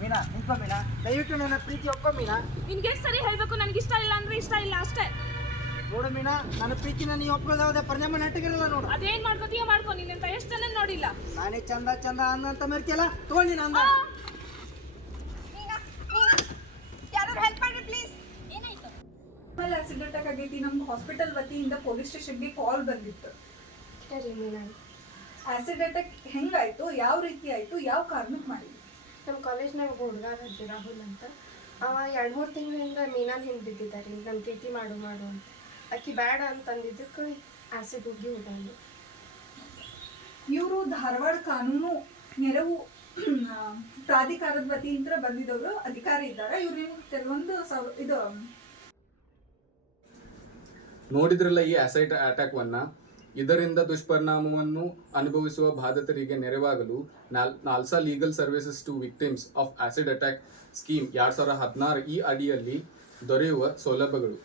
ಮೀನಾ ನಿಂತ್ಕೊ ಮೀನಾ, ದಯವಿಟ್ಟು ನನ್ನ ಪ್ರೀತಿ ಒಪ್ಕೊ ಮೀನಾ. ನಿನ್ಗೆ ಎಷ್ಟು ಸರಿ ಹೇಳ್ಬೇಕು ನನಗೆ ಇಷ್ಟ ಇಲ್ಲ ಅಂದ್ರೆ ಇಷ್ಟ ಇಲ್ಲ ಅಷ್ಟೇ. ನೋಡು ಮೀನಾ, ನನ್ನ ಪ್ರೀತಿನ ನೀವು ಒಪ್ಕೊಳ್ಳೋದಾದ್ರೆ ಪರಿಣಾಮ ನೆಟ್ಟಗಿರಲ್ಲ ನೋಡು. ಅದೇನ್ ಮಾಡ್ಕೋತೀಯ ಮಾಡ್ಕೊ, ನಿನ್ನಂತ ಎಷ್ಟು ಜನ ನೋಡಿಲ್ಲ. ನಾನೇ ಚಂದ ಚಂದ ಅಂದಂತ ಮೆರ್ತಿಯಲ್ಲ, ತಗೊಂಡಿ ಅಂದ. ಯಾರು ಹೆಲ್ಪ್ ಮಾಡಿ ಪ್ಲೀಸ್. ಏನಾಯ್ತು? ಆಸಿಡ್ ಅಟ್ಯಾಕ್ ಆಗೈತಿ. ನಮ್ಮ ಹಾಸ್ಪಿಟಲ್ ವತಿಯಿಂದ ಪೊಲೀಸ್ ಸ್ಟೇಷನ್ಗೆ ಕಾಲ್ ಬಂದಿತ್ತು. ಸರಿ ಮೀನಾ, ಆಸಿಡ್ ಅಟ್ಯಾಕ್ ಹೆಂಗಾಯ್ತು, ಯಾವ ರೀತಿ ಆಯ್ತು, ಯಾವ ಕಾರಣಕ್ಕೆ ಮಾಡಿದ್ವಿ? ನಮ್ಮ ಕಾಲೇಜ್ನಾಗ ಹುಡುಗ ಅಜ್ಜಿ ರಾಹುಲ್ ಅಂತ, ಅವ 2-3 ತಿಂಗಳಿಂದ ಮೀನಾನ್ ಹಿಂದೆ ಬಿದ್ದಿದ್ದಾರೆ. ನನ್ನ ಪ್ರೀತಿ ಮಾಡು ಮಾಡು ಅಂತ ಆಕಿ ಬೇಡ ಅಂತಂದಿದ್ದಕ್ಕೆ ಆಸಿಡ್ ಹೋಗಿ ಹೋಗಂಡು. ಇವರು ಧಾರವಾಡ ಕಾನೂನು ನೆರವು ಪ್ರಾಧಿಕಾರದ ವತಿಯಿಂದ ಬಂದಿದ್ದವರು ಅಧಿಕಾರಿ ಇದ್ದಾರೆ. ಇವ್ರು ಕೆಲವೊಂದು ಇದು ನೋಡಿದ್ರಲ್ಲ ಈ ಆಸಿಡ್ ಅಟ್ಯಾಕ್ವನ್ನ. ಇದರಿಂದ ದುಷ್ಪರಿಣಾಮವನ್ನು ಅನುಭವಿಸುವ ಬಾಧಿತರಿಗೆ ನೆರವಾಗಲು NALSA legal services to victims of acid attack scheme 2016 ಈ ಅಡಿಯಲ್ಲಿ ದೊರೆಯುವ ಸೌಲಭ್ಯಗಳು